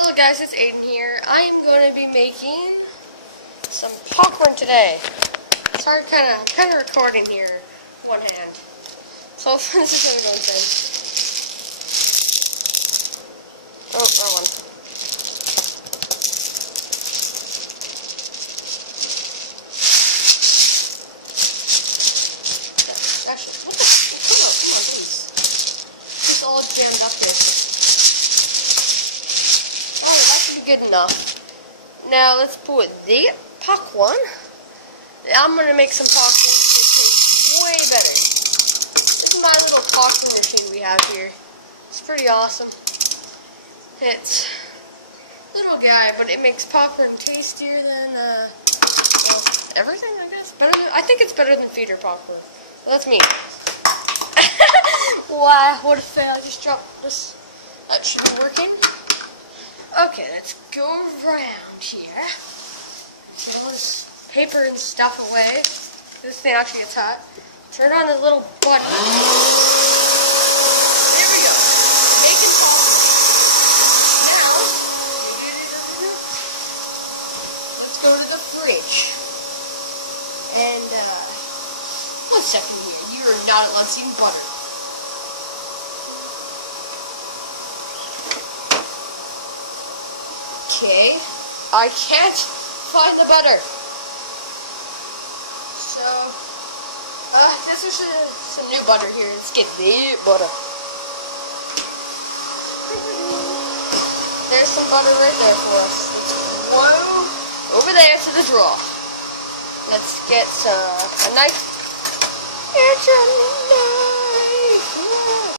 Hello guys, it's Aiden here. I am going to be making some popcorn today. It's hard kind of recording here, one hand. So this is going to go insane. Oh, wrong one. Actually, what the? Come on, please. It's all jammed up here. Good enough. Now let's put the popcorn. I'm gonna make some popcorn that tastes way better. This is my little popcorn machine we have here. It's pretty awesome. It's a little guy, but it makes popcorn tastier than well, everything. I guess I think it's better than feeder popcorn. Well, that's me. Wow, what a fail! I just dropped this. That should be working. Okay, let's go around here. Get all this paper and stuff away. This thing actually gets hot. Turn on the little button. There we go. Make it popcorn. Now, let's go to the fridge. And, 1 second here. You are not allowed to see butter. Okay, I can't find the butter. So, this is some new butter here. Let's get the butter. There's some butter right there for us. Whoa, over there to the drawer. Let's get a nice. It's a